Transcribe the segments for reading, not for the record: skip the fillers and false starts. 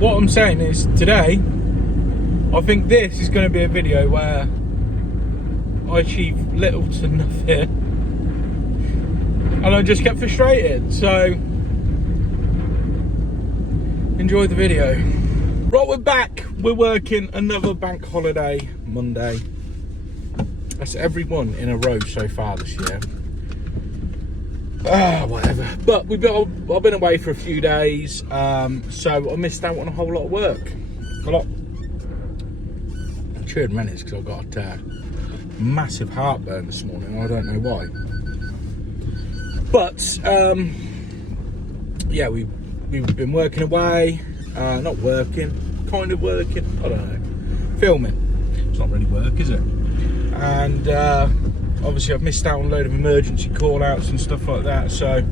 what I'm saying is, today, I think this is going to be a video where I achieve little to nothing, and I just get frustrated. So, enjoy the video. Right, we're back. We're working another bank holiday Monday. That's every one in a row so far this year. Whatever. But I've been away for a few days, so I missed out on a whole lot of work. A lot. I'm chewing minutes because I got massive heartburn this morning. I don't know why. But yeah, we've been working away. Not working, kind of working. I don't know. Filming. It's not really work, is it? And obviously I've missed out on a load of emergency call outs and stuff like that, so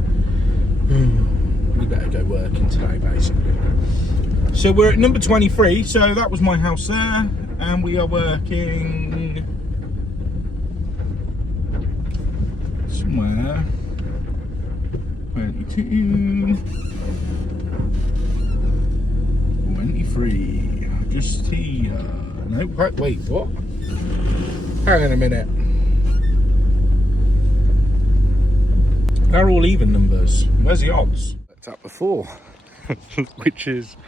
we better go working today basically. So we're at number 23, so that was my house there, and we are working somewhere 22, 23, just here. No, wait, what? Hang on a minute. They're all even numbers. Where's the odds? That's that before, which is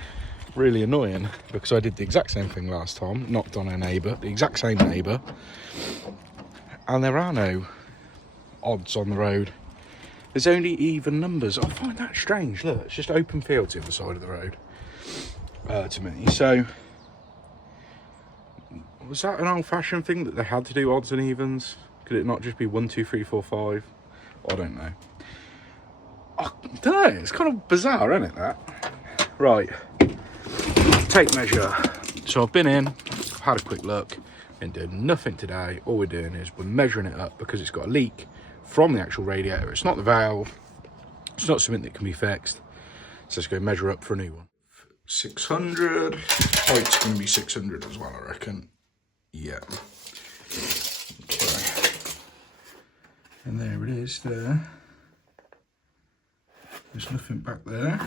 really annoying because I did the exact same thing last time. Knocked on a neighbour, the exact same neighbour, and there are no odds on the road. There's only even numbers. I find that strange. Look, it's just open fields the other side of the road to me. So, was that an old-fashioned thing that they had to do odds and evens? Could it not just be 1, 2, 3, 4, 5? I don't know. I don't know. It's kind of bizarre, isn't it, that? Right. Tape measure. So I've been in, I've had a quick look, been doing nothing today. All we're doing is we're measuring it up because it's got a leak from the actual radiator. It's not the valve. It's not something that can be fixed. So let's go measure up for a new one. 600. Height's going to be 600 as well, I reckon. Yeah. Okay. And there it is there. There's nothing back there.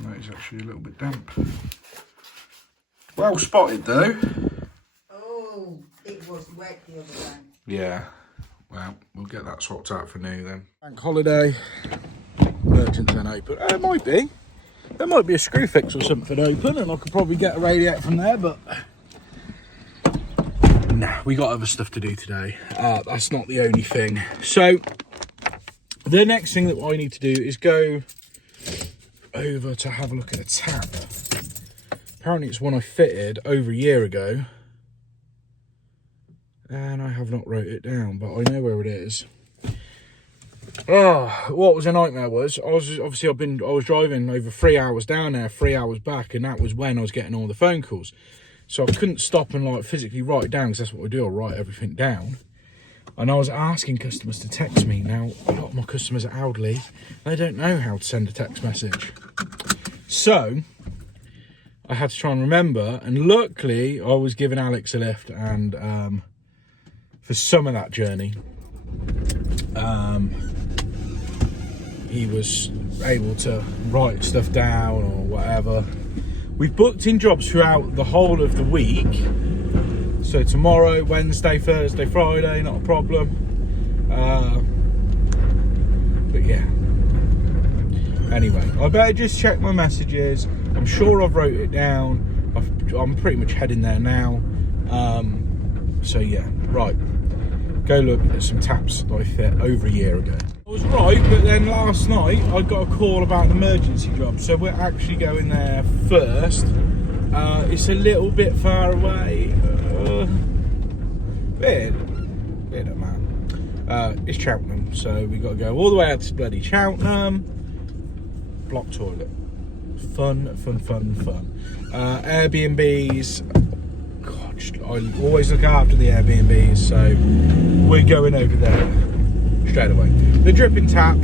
That is actually a little bit damp. Well spotted though. Oh, it was wet the other day. Yeah. Well, we'll get that swapped out for new then. Bank holiday. Merchants ain't open. It might be. There might be a screw fix or something open, and I could probably get a radiator from there, but nah, we got other stuff to do today. That's not the only thing. So the next thing that I need to do is go over to have a look at a tap. Apparently it's one I fitted over a year ago, and I have not wrote it down, but I know where it is. Oh, what was a nightmare was, I was driving over 3 hours down there, 3 hours back, and that was when I was getting all the phone calls. So I couldn't stop and like physically write it down, because that's what I do, I write everything down. And I was asking customers to text me. Now, a lot of my customers are elderly, they don't know how to send a text message. So I had to try and remember, and luckily I was giving Alex a lift, and for some of that journey, he was able to write stuff down or whatever. We've booked in jobs throughout the whole of the week. So tomorrow, Wednesday, Thursday, Friday, not a problem. But yeah. Anyway, I better just check my messages. I'm sure I've wrote it down. I'm pretty much heading there now. So yeah, right. Go look at some taps that I fit over a year ago. I was right, but then last night I got a call about an emergency job, so we're actually going there first. It's a little bit far away. Bit man. It's Cheltenham, so we got to go all the way out to bloody Cheltenham. Block toilet. Fun. Airbnbs. I always look after the Airbnbs, so we're going over there straight away. The dripping tap,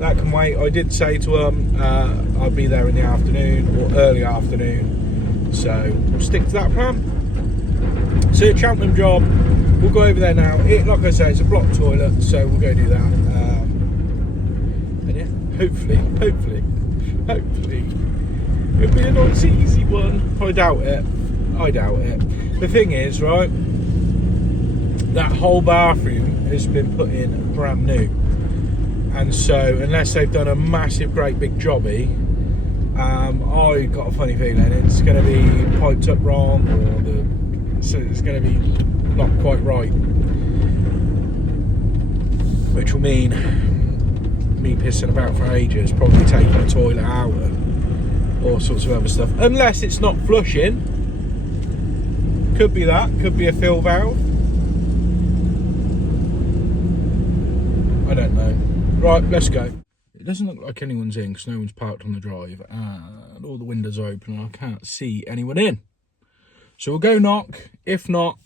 that can wait. I did say to them I'll be there in the afternoon or early afternoon, so we'll stick to that plan. So the Cheltenham job, we'll go over there now. Like I say, it's a block toilet, so we'll go do that. And yeah, hopefully Hopefully. It'll be a nice easy one. I doubt it. I doubt it. The thing is, right, that whole bathroom has been put in brand new. And so, unless they've done a massive, great big jobby, I got a funny feeling it's going to be piped up wrong, or so it's going to be not quite right. Which will mean me pissing about for ages, probably taking the toilet out and all sorts of other stuff. Unless it's not flushing. Could be that, could be a fill valve. I don't know. Right, let's go. It doesn't look like anyone's in because no one's parked on the drive and all the windows are open and I can't see anyone in. So we'll go knock. If not,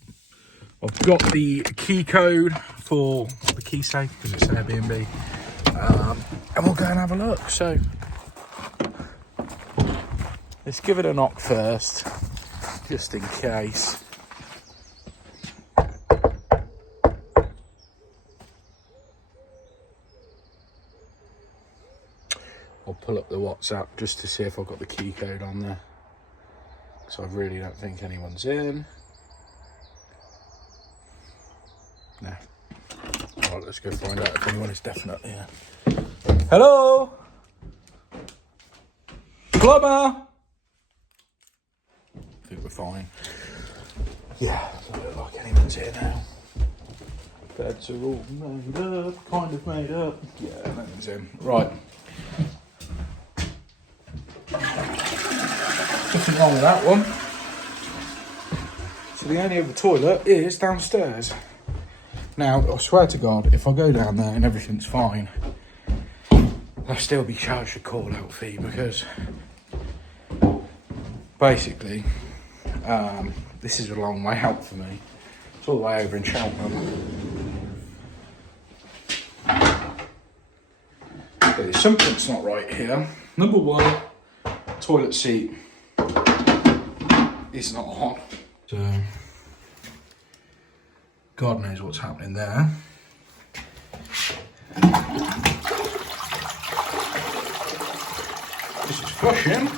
I've got the key code for the key safe because it's an Airbnb. And we'll go and have a look. So let's give it a knock first, just in case. I'll pull up the WhatsApp just to see if I've got the key code on there. So I really don't think anyone's in. No. Right, let's go find out if anyone is definitely in. Hello? Plumber? I think we're fine. Yeah, doesn't look like anyone's here now. Beds are all made up, kind of made up. Yeah, nothing's in. Right. Nothing wrong with that one. So the only other toilet is downstairs. Now, I swear to God, if I go down there and everything's fine, I'll still be charged a call-out fee because basically, this is a long way out for me. It's all the way over in Cheltenham. There's something that's not right here. Number one, toilet seat is not on. So, God knows what's happening there. This is flushing.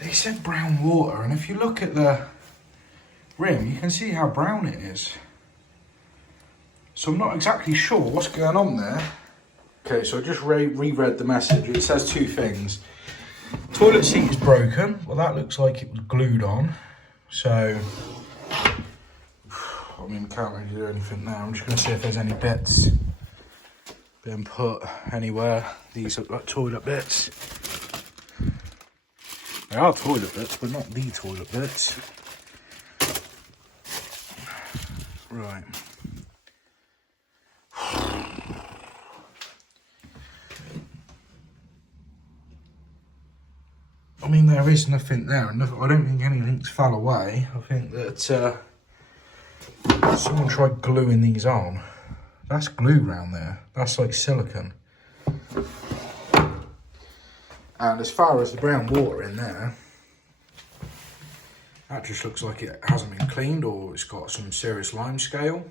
They said brown water, and if you look at the rim, you can see how brown it is. So I'm not exactly sure what's going on there. Okay, so I just reread the message. It says two things. Toilet seat is broken. Well, that looks like it was glued on. So, I mean, can't really do anything now. I'm just going to see if there's any bits being put anywhere. These look like toilet bits. They are toilet bits, but not the toilet bits. Right. I mean, there is nothing there. I don't think anything's fell away. I think that someone tried gluing these on. That's glue around there. That's like silicone. And as far as the brown water in there, that just looks like it hasn't been cleaned or it's got some serious lime scale.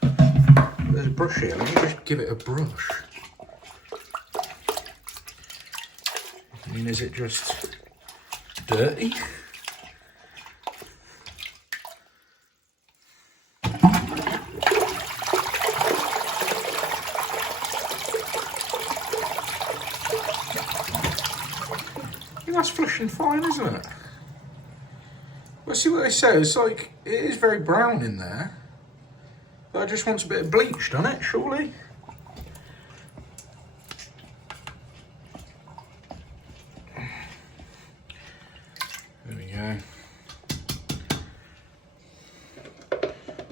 There's a brush here. Let me just give it a brush. I mean, is it just dirty? Yeah, that's flushing fine, isn't it? Well, see what they say. It's like, it is very brown in there. But I just want a bit of bleach, doesn't it, surely? There we go.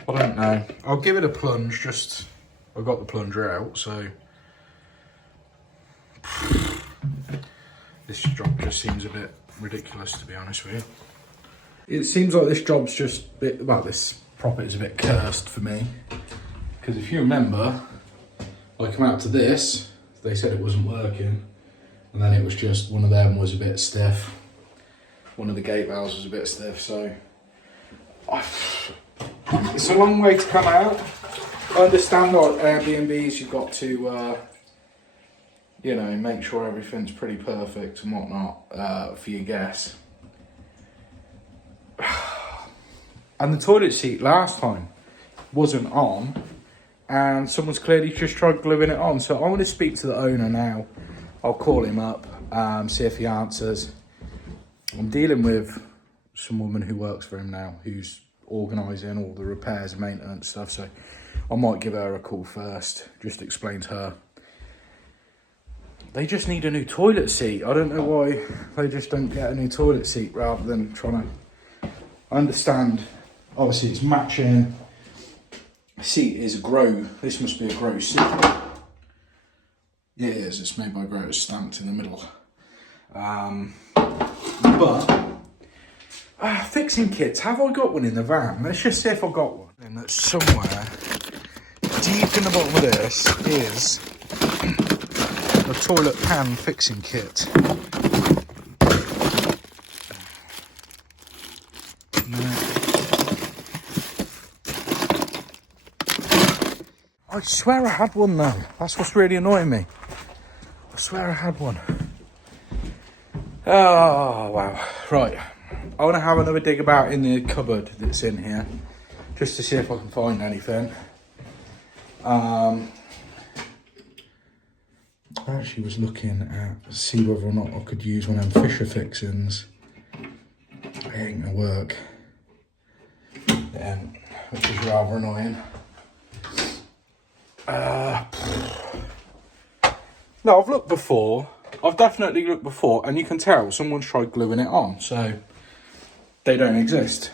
I don't know. I'll give it a plunge, just... I've got the plunger out, so... This job just seems a bit ridiculous, to be honest with you. It seems like this job's just a bit... Well, this property's a bit cursed for me. Because if you remember, I come out to this, they said it wasn't working. And then it was just, one of them was a bit stiff. One of the gate valves was a bit stiff, so... It's a long way to come out. I understand that Airbnbs, you've got to you know, make sure everything's pretty perfect and whatnot for your guests. And the toilet seat last time wasn't on, and someone's clearly just tried gluing it on. So I want to speak to the owner now. I'll call him up, see if he answers. I'm dealing with some woman who works for him now, who's organising all the repairs and maintenance stuff. So I might give her a call first, just explain to her. They just need a new toilet seat. I don't know why they just don't get a new toilet seat rather than trying to... I understand, obviously it's matching. Seat is a Grow. This must be a Grow seat. Yeah, it is. It's made by Grow. It's stamped in the middle. But fixing kits. Have I got one in the van? Let's just see if I got one. And that's somewhere deep in the bottom of this is a toilet pan fixing kit. I swear I had one though. That's what's really annoying me. I swear I had one. Oh, wow. Right. I want to have another dig about in the cupboard that's in here, just to see if I can find anything. I actually was looking at see whether or not I could use one of them Fisher fixings. It ain't gonna work. Which is rather annoying. No, I've looked before. I've definitely looked before, and you can tell someone's tried gluing it on, so they don't exist.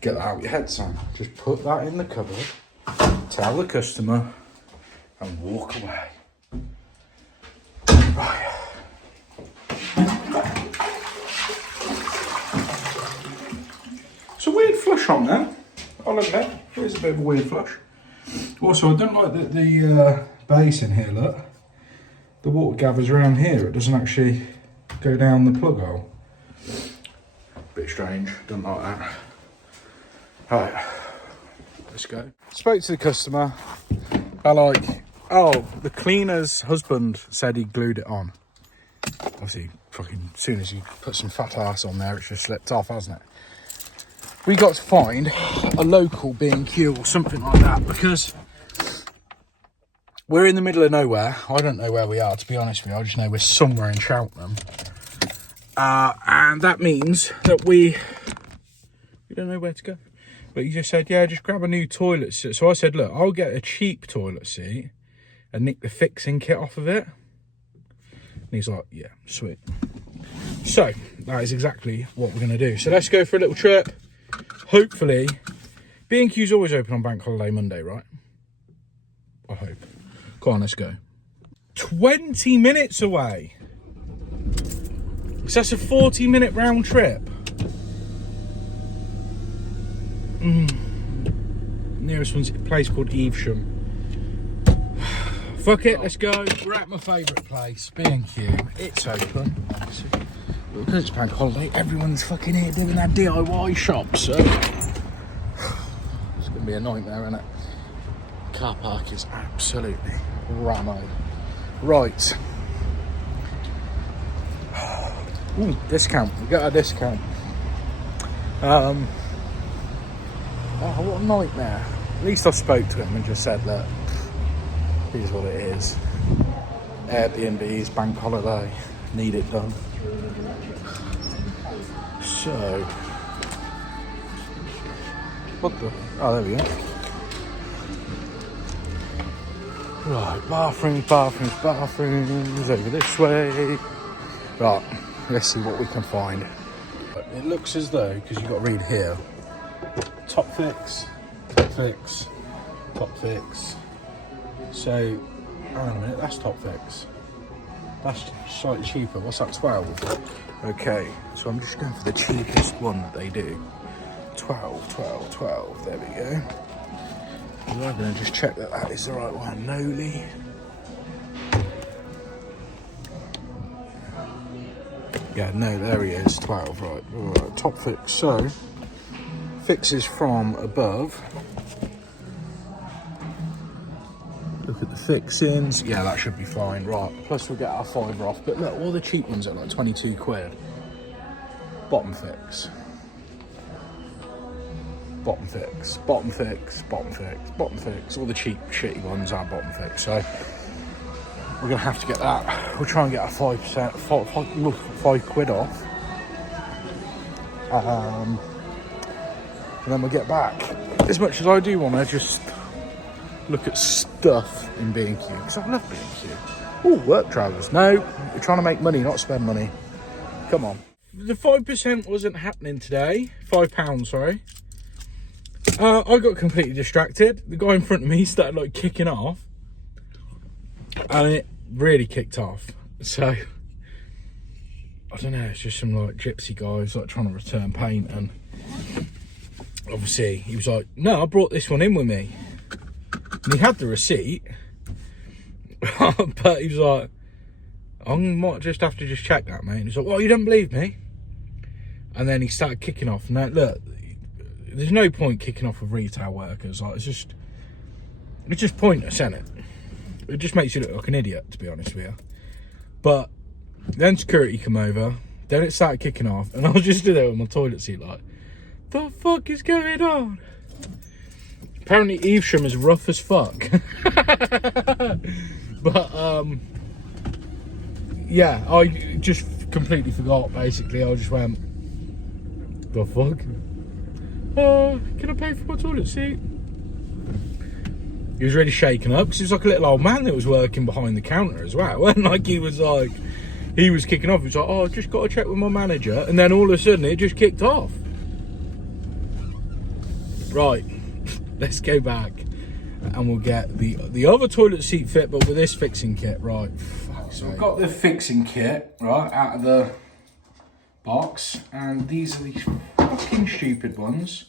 Get that out of your head, son. Just put that in the cupboard, tell the customer, and walk away. Right. It's a weird flush on there, I'll admit. It is a bit of a weird flush. Also, I don't like the basin here, look. The water gathers around here. It doesn't actually go down the plug hole. Bit strange, don't like that. Right, let's go. Spoke to the customer. The cleaner's husband said he glued it on. Obviously, fucking, as soon as you put some fat ass on there, it's just slipped off, hasn't it? We got to find a local B&Q or something like that, because we're in the middle of nowhere. I don't know where we are, to be honest with you. I just know we're somewhere in Cheltenham. And that means that we don't know where to go. But he just said, yeah, just grab a new toilet seat. So I said, look, I'll get a cheap toilet seat and nick the fixing kit off of it. And he's like, yeah, sweet. So that is exactly what we're going to do. So let's go for a little trip. Hopefully, B&Q's always open on Bank Holiday Monday, right? I hope. Go on, let's go. 20 minutes away. So that's a 40-minute round trip. Nearest one's a place called Evesham. Fuck it, let's go. We're at my favourite place, B&Q. It's open. Because it's Bank Holiday, everyone's fucking here doing their DIY shop, so it's going to be a nightmare, isn't it? Car park is absolutely rammed. Right. Ooh, discount. We got a discount. Oh, what a nightmare. At least I spoke to him and just said, look, here's what it is. Airbnb's Bank Holiday. Need it done. So, what the? Oh, there we go. Right, bathrooms over this way. Right, let's see what we can find. It looks as though, because you've got to read here, top fix. So, hang on a minute, that's top fix. That's slightly cheaper. What's that, 12? Okay, so I'm just going for the cheapest one that they do. 12. There we go. I'm going to just check that that is the right one. Noli. Yeah, no, there he is. 12, right. Alright, top fix. So, fixes from above. Look at the fixings. Yeah, that should be fine. Right, plus we'll get our £5 off. But look, all the cheap ones are like 22 quid. Bottom fix. Bottom fix, bottom fix, bottom fix, bottom fix. All the cheap, shitty ones are bottom fix. So we're gonna have to get that. We'll try and get our 5 quid off. And then we'll get back. As much as I do want to just look at stuff in B&Q, because I love B&Q. Oh, work trousers. No, we're trying to make money, not spend money. Come on. The 5% wasn't happening today. £5, sorry. I got completely distracted. The guy in front of me started like kicking off, and it really kicked off. So I don't know, it's just some like gypsy guys like trying to return paint, and obviously he was like, no, I brought this one in with me, and he had the receipt. But he was like, I might just have to just check that, mate. And he's like, well, you don't believe me? And then he started kicking off. Now look, there's no point kicking off with retail workers. Like, it's just pointless, isn't it? It just makes you look like an idiot, to be honest with you. But then security come over, then it started kicking off, and I was just there with my toilet seat like, the fuck is going on? Apparently Evesham is rough as fuck. But yeah, I just completely forgot, basically. I just went, the fuck? Can I pay for my toilet seat? He was really shaken up because he was like a little old man that was working behind the counter as well. And like he was kicking off. He was like, oh, I just got to check with my manager. And then all of a sudden it just kicked off. Right, let's go back and we'll get the other toilet seat fit, but with this fixing kit. Right, so I've got the fixing kit right out of the box, and these are the fucking stupid ones,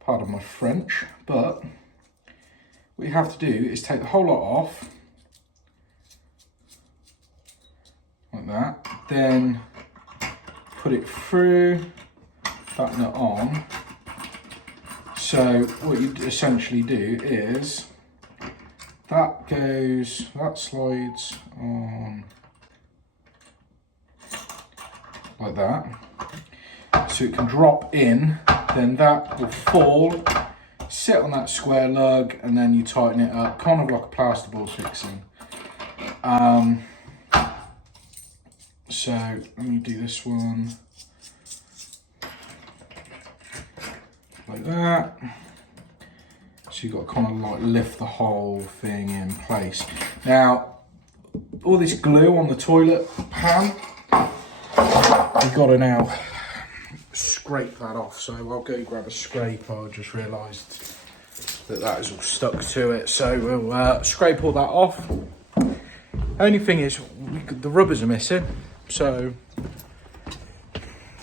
pardon my French, but what you have to do is take the whole lot off like that, then put it through that nut on. So what you essentially do is that slides on like that, so it can drop in, then that will fall, sit on that square lug, and then you tighten it up, kind of like a plasterboard fixing. So let me do this one like that. So you've got to kind of like lift the whole thing in place. Now, all this glue on the toilet pan, you've got to now scrape that off. So I'll go grab a scraper. I just realised that is all stuck to it. So we'll scrape all that off. Only thing is, the rubbers are missing. So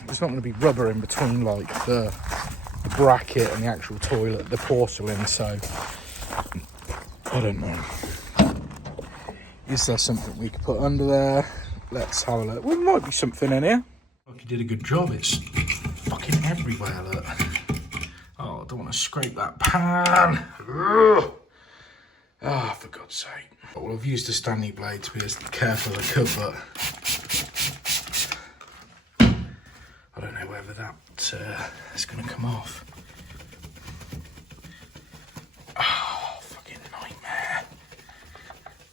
there's not going to be rubber in between like the bracket and the actual toilet, the porcelain. So I don't know. Is there something we could put under there? Let's have a look. Well, there might be something in here. Like, you did a good job. It's fucking everywhere, look. Oh, I don't want to scrape that pan. Ugh. Oh, for God's sake. Well, I've used a Stanley blade to be as careful as I could, but I don't know whether that is going to come off. Oh, fucking nightmare.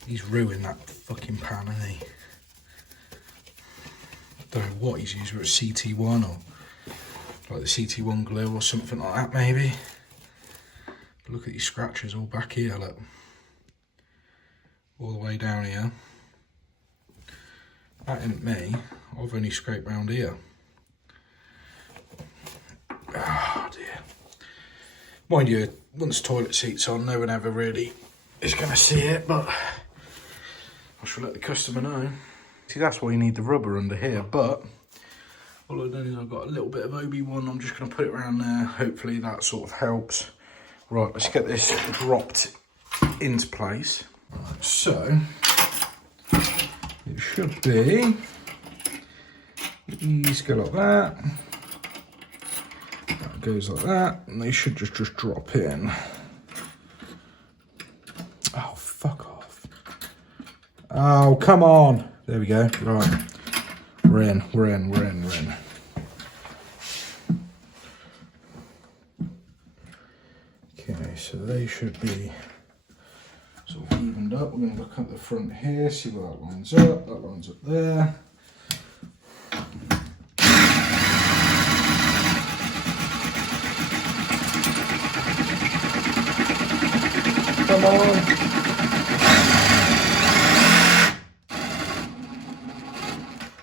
He's ruined that fucking pan, hasn't he? Don't know what he's used, whether it's CT1 or like the CT1 glue or something like that, maybe. But look at these scratches all back here, look. All the way down here. That ain't me. I've only scraped round here. Oh dear. Mind you, once toilet seat's on, no one ever really is going to see it, but I shall let the customer know. See, that's why you need the rubber under here, but all I've done is I've got a little bit of OB1. I'm just going to put it around there. Hopefully that sort of helps. Right, let's get this dropped into place. Right, so it should be, these go like that. That goes like that, and they should just drop in. Oh, fuck off. Oh, come on. There we go. Right. We're in. Okay, so they should be sort of evened up. We're going to look at the front here, see where that lines up. That lines up there. Come on.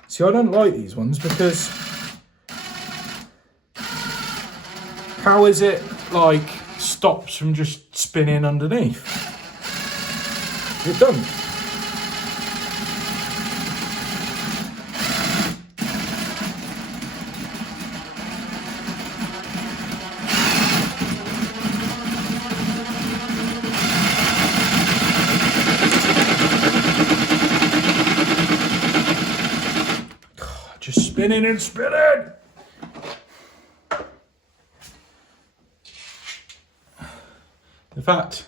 See, I don't like these ones because how is it like stops from just spinning underneath? It doesn't. Just spinning and spinning. In fact,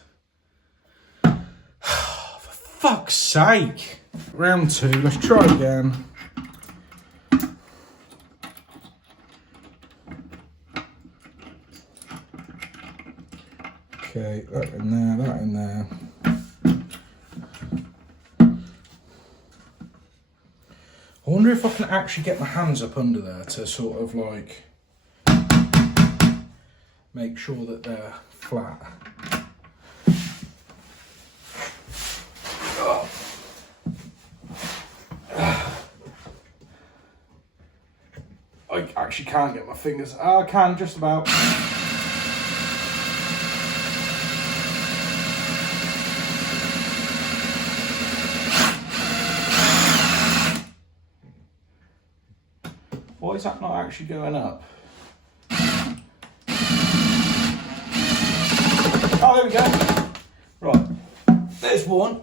for fuck's sake. Round 2, let's try again. Okay, that in there, that in there. I wonder if I can actually get my hands up under there to sort of like make sure that they're flat. I actually can't get my fingers. I can just about. Why is that not actually going up? Oh, there we go. Right, there's one.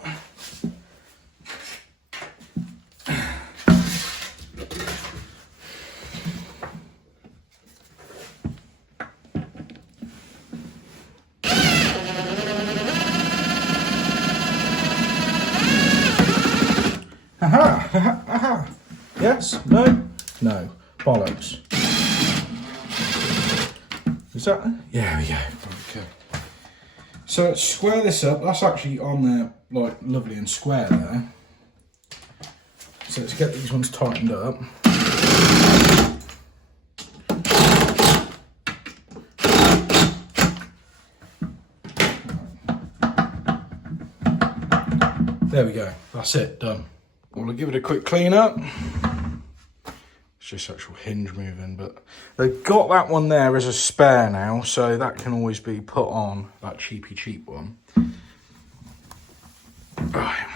Aha, aha, aha. Yes, no, no. Bollocks. Is that? Yeah, we go. Okay. So let's square this up. That's actually on there, like, lovely and square there. So let's get these ones tightened up. There we go. That's it. Done. Well, I'll give it a quick clean up. It's just actual hinge moving, but they've got that one there as a spare now, so that can always be put on, that cheap one. Right,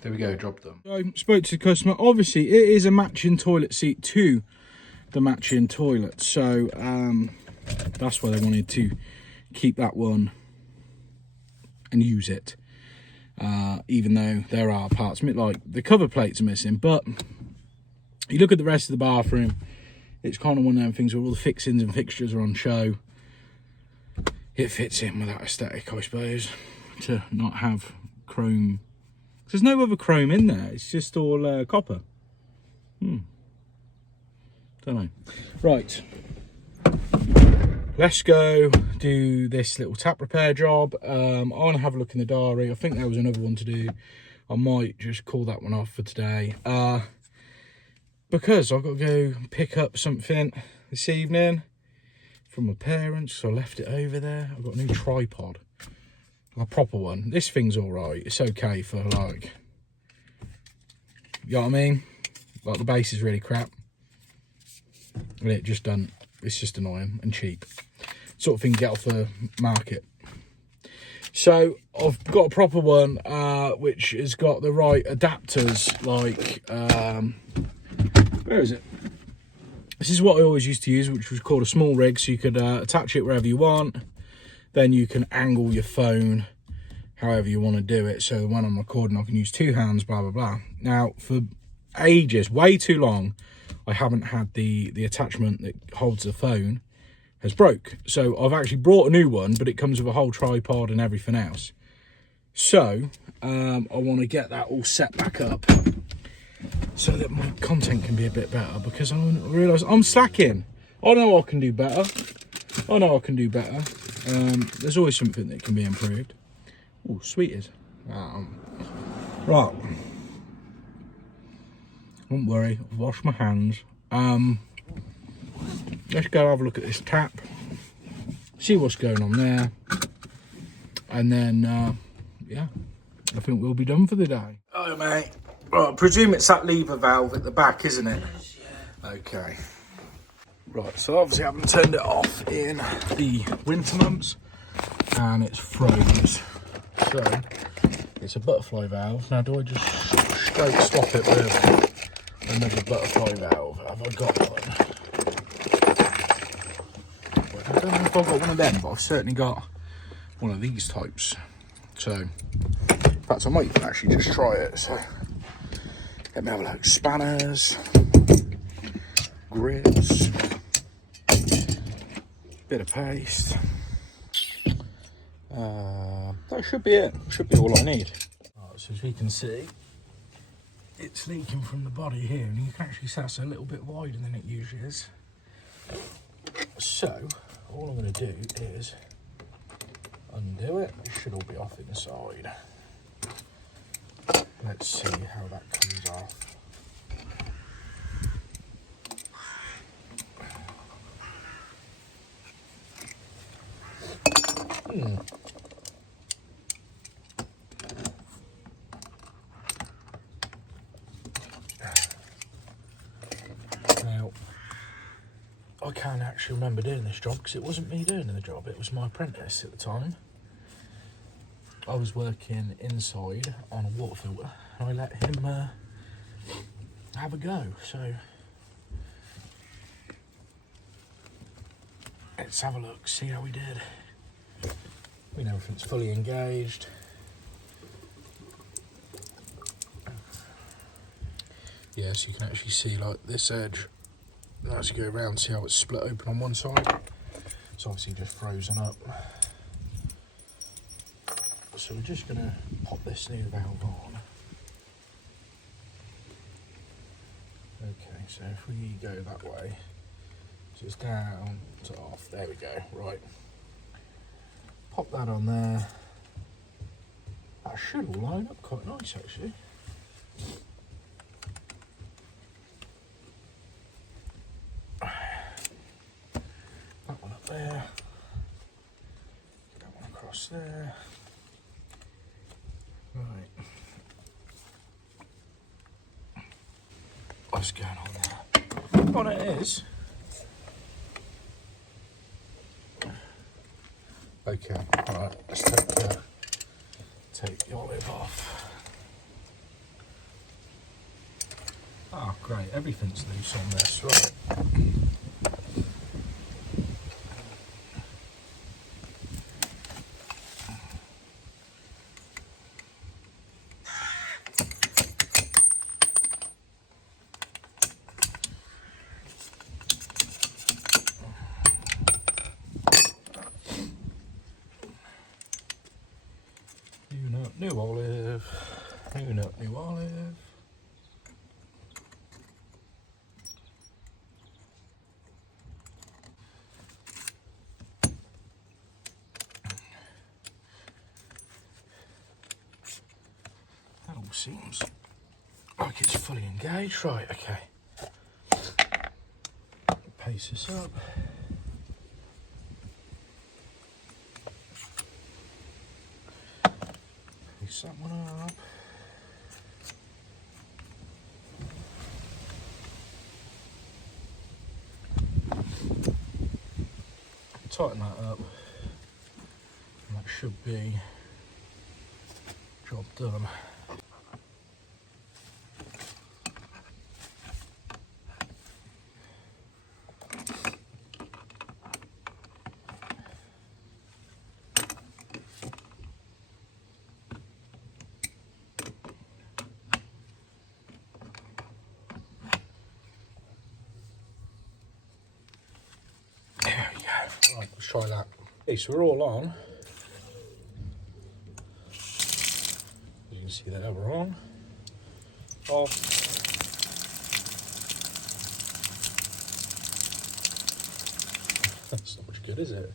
there we go, dropped them. I spoke to the customer. Obviously, it is a matching toilet seat to the matching toilet, so that's why they wanted to keep that one and use it, even though there are parts, like the cover plates are missing, but you look at the rest of the bathroom, it's kind of one of them things where all the fixings and fixtures are on show. It fits in with that aesthetic, I suppose, to not have chrome. There's no other chrome in there, it's just all copper. Don't know. Right, let's go do this little tap repair job. I want to have a look in the diary. I think there was another one to do. I might just call that one off for today. Because I've got to go pick up something this evening from my parents, so I left it over there. I've got a new tripod, a proper one. This thing's all right. It's okay for, like, you know what I mean? Like, the base is really crap. And it just doesn't, it's just annoying and cheap. Sort of thing get off the market. So I've got a proper one, which has got the right adapters, like, where is it? This is what I always used to use, which was called a small rig, so you could attach it wherever you want. Then you can angle your phone however you want to do it. So when I'm recording, I can use 2 hands, blah, blah, blah. Now, for ages, way too long, I haven't had the attachment that holds the phone has broke. So I've actually brought a new one, but it comes with a whole tripod and everything else. So I want to get that all set back up so that my content can be a bit better, because I realise I'm slacking. I know I can do better. There's always something that can be improved. Oh, sweeties. Right. Don't worry, I've washed my hands. Let's go have a look at this tap, see what's going on there, and then yeah, I think we'll be done for the day. Oh mate, right, I presume it's that lever valve at the back, isn't it? Yeah. Okay. Right, so obviously I haven't turned it off in the winter months, and it's froze. So it's a butterfly valve. Now, do I just straight swap it with another butterfly valve? Have I got one? Well, I don't know if I've got one of them, but I've certainly got one of these types. So, in fact, I might actually just try it. So, let me have a look. Spanners, grips, bit of paste. That should be it. Should be all I need. Right, so as we can see, it's leaking from the body here, and you can actually see that's a little bit wider than it usually is. So all I'm going to do is undo it. It should all be off inside. Let's see how that comes off. Now, I can't actually remember doing this job because it wasn't me doing the job, it was my apprentice at the time. I was working inside on a water filter and I let him have a go. So let's have a look, see how we did. We know everything's fully engaged. Yeah, so you can actually see like this edge. As you go around, see how it's split open on one side. It's obviously just frozen up. So we're just gonna pop this new valve on. Okay, so if we go that way, so it's down to off, there we go, right. Pop that on there. That should all line up quite nice actually. That one up there. That one across there. Right. What's going on there? Oh, it is. Okay, alright, let's take the olive off. Oh, great, everything's loose on this, right. New olive, new nut, new olive. That all seems like it's fully engaged. Right, okay. Paste this up. Paste that one up. Tighten that up. And that should be job done. There we go. Right, let's try that. Okay, so we're all on. See that ever on. Off. That's not much good, is it?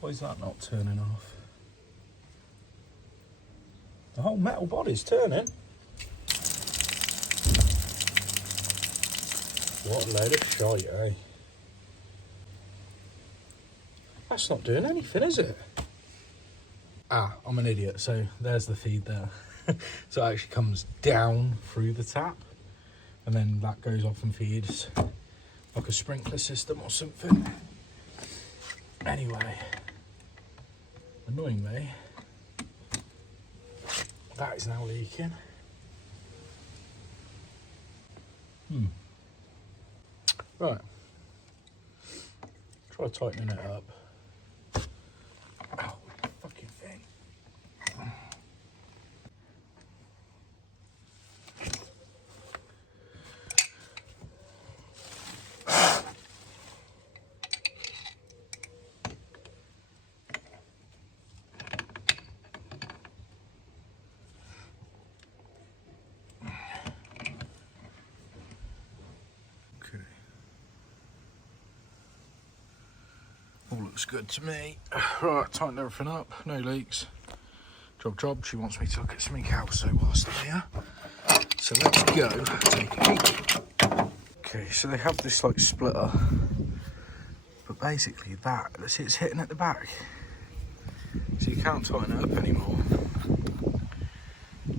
Why is that not turning off? The whole metal body's turning. What a load of shite, eh? That's not doing anything, is it? Ah, I'm an idiot. So there's the feed there. So it actually comes down through the tap, and then that goes off and feeds like a sprinkler system or something. Anyway, annoyingly, that is now leaking. Right. Try tightening it up. Ow, fucking thing. All looks good to me. Right, tighten everything up, no leaks. Job, she wants me to look at something else, so whilst I'm here. So let's go take a peek. Okay, so they have this like splitter, but basically that, see it's hitting at the back. So you can't tighten it up anymore.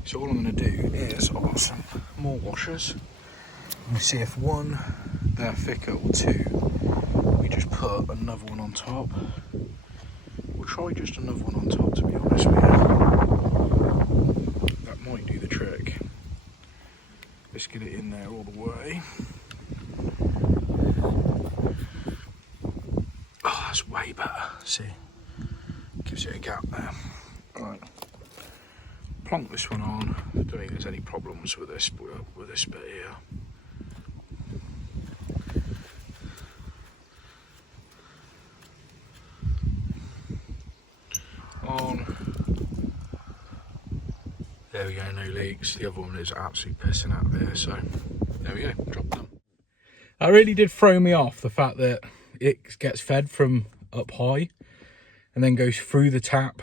So all I'm gonna do is, I've got some more washers. Let me see if one, they're thicker, or two, we just put another one on top. We'll try just another one on top, to be honest with you. That might do the trick. Let's get it in there all the way. Oh, that's way better. See, gives it a gap there. Right, plonk this one on. I don't think there's any problems with this bit here. On. There we go, no leaks. The other one is absolutely pissing out there, so there we go, drop them. That really did throw me off, the fact that it gets fed from up high and then goes through the tap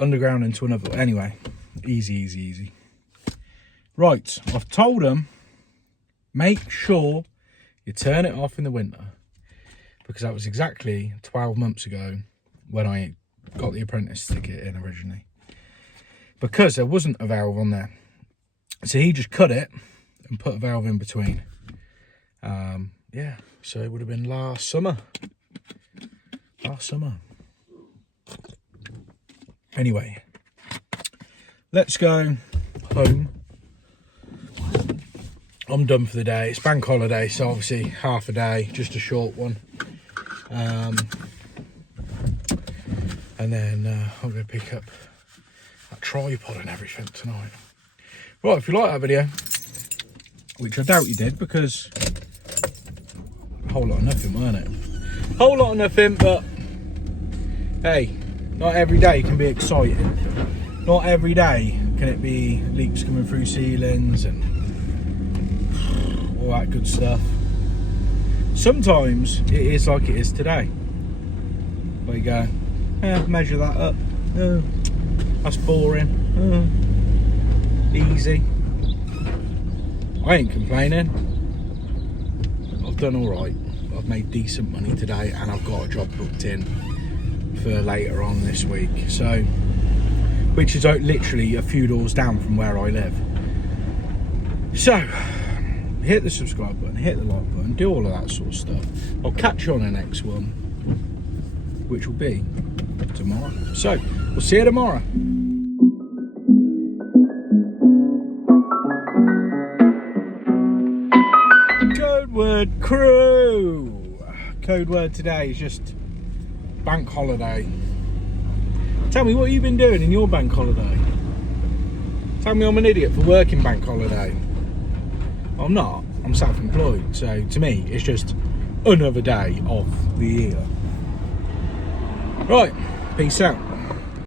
underground into another. Anyway, easy. Right, I've told them, make sure you turn it off in the winter, because that was exactly 12 months ago when I got the apprentice ticket in originally, because there wasn't a valve on there. So he just cut it and put a valve in between. Yeah, so it would have been last summer. Anyway, let's go home. I'm done for the day. It's bank holiday, so obviously half a day, just a short one. And then I'm going to pick up that tripod and everything tonight. Right, if you like that video, which I doubt you did, because a whole lot of nothing, weren't it? Whole lot of nothing, but hey, not every day can be exciting. Not every day can it be leaks coming through ceilings and all that good stuff. Sometimes it is like it is today. There you go. Measure that up. That's boring. Easy. I ain't complaining. I've done all right. I've made decent money today, and I've got a job booked in for later on this week. So, which is literally a few doors down from where I live. So, hit the subscribe button, hit the like button, do all of that sort of stuff. I'll catch you on the next one, which will be tomorrow. So, we'll see you tomorrow. Code word crew. Code word today is just bank holiday. Tell me what you've been doing in your bank holiday. Tell me I'm an idiot for working bank holiday. I'm not. I'm self-employed, so to me it's just another day of the year. Right, peace out.